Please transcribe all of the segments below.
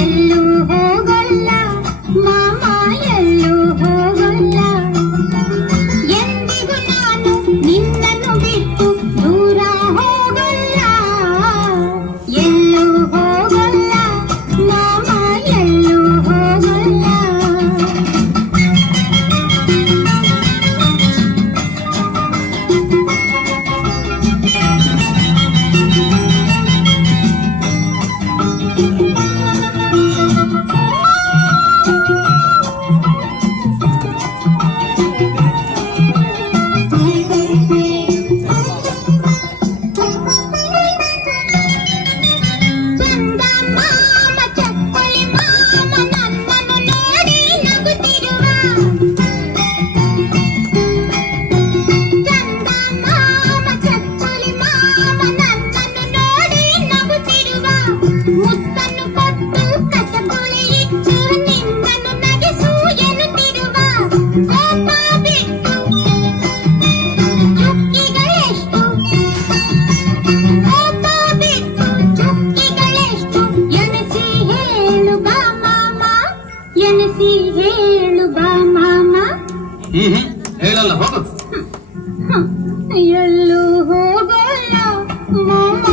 ಎಲ್ಲೂ ಹೋಗಲ್ಲ ಮಾಮ, ಎಲ್ಲೂ ಹೋಗಲ್ಲ. ಎಂದಿಗೂ ನಾನು ನಿನ್ನನ್ನು ಬಿಟ್ಟು ದೂರ ಹೋಗಲ್ಲ. ಎಲ್ಲೂ ಹೋಗಲ್ಲ ಮಾಮ, ಎಲ್ಲೂ ಹೋಗಲ್ಲ. ಎನಿಸಿ ಹೇಳು ಬಾ ಮಾಮ. ಹೇಳಲ್ಲ ಹೋಗು. ಎಲ್ಲೂ ಹೋಗಲ್ಲ ಮಾಮ,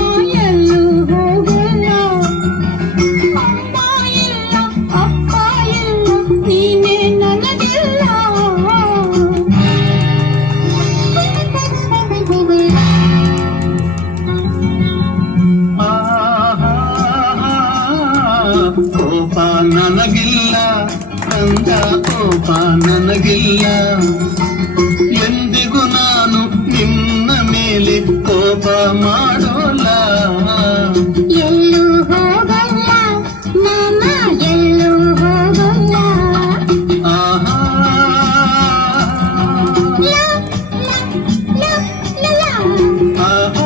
ಎಲ್ಲೂ ಹೋಗಲ್ಲ. ಅಮ್ಮ ಇಲ್ಲ, ಅಪ್ಪ ಇಲ್ಲ, ನೀನೇ ನನಗಿಲ್ಲ. ಕೋಪ ನನಗಿಲ್ಲ ಕಂದ, ಕೋಪ ನನಗಿಲ್ಲ. ಎಂದಿಗೂ ನಾನು ನಿನ್ನ ಮೇಲೆ ಕೋಪ ಮಾಡೋಲ್ಲ. ಎಲ್ಲೂ ಹೋಗಲ್ಲ ಮಾಮ, ಎಲ್ಲೂ ಹೋಗಲ್ಲ. ಆಹಾ ಆಹಾ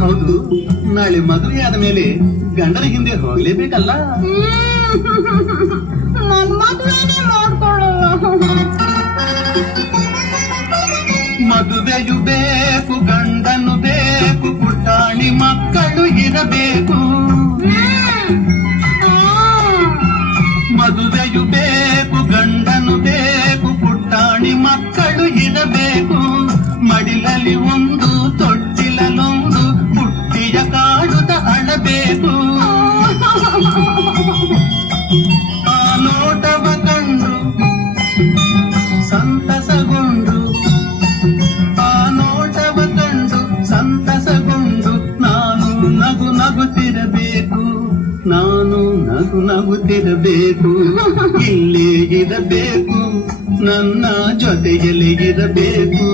ಹೌದು, ನಾಳೆ ಮದುವೆ ಆದ ಮೇಲೆ ಗಂಡನ ಹಿಂದೆ ಹೋಗ್ಲೇಬೇಕಲ್ಲ. ನನ್ ಮದುವೆನೇ ಮಾಡ್ಕೊಳ್ಳಲ್ಲ. ಮದುವೆಯು ಬೇಕು, ಗಂಡನು ಬೇಕು, ಪುಟಾಣಿ ಮಕ್ಕಳು ಇರಬೇಕು. ಮದುವೆಯು ಬೇಕು, ಗಂಡನು ಬೇಕು, ಪುಟಾಣಿ ಮಕ್ಕಳು ಇರಬೇಕು. ಮಡಿಲಲ್ಲಿ ಒಂದು, ತೊಟ್ಟಿಲಲ್ಲೊಂದು, ಪುಟ್ಟಿಯ ಕಾಡುತ್ತ ಅಳಬೇಕು. ಆ ನೋಟವ ಕಂಡು ಸಂತಸಗೊಂಡು, ಆ ನೋಟವ ಕಂಡು ಸಂತಸಗೊಂಡು, ನಾನು ನಗು ನಗುತ್ತಿರಬೇಕು. ನಾನು ನಗು ನಗುತ್ತಿರಬೇಕು. ಇಲ್ಲೇ ಇರಬೇಕು, ನನ್ನ ಜೊತೆಯಲ್ಲಿ ಇರಬೇಕು.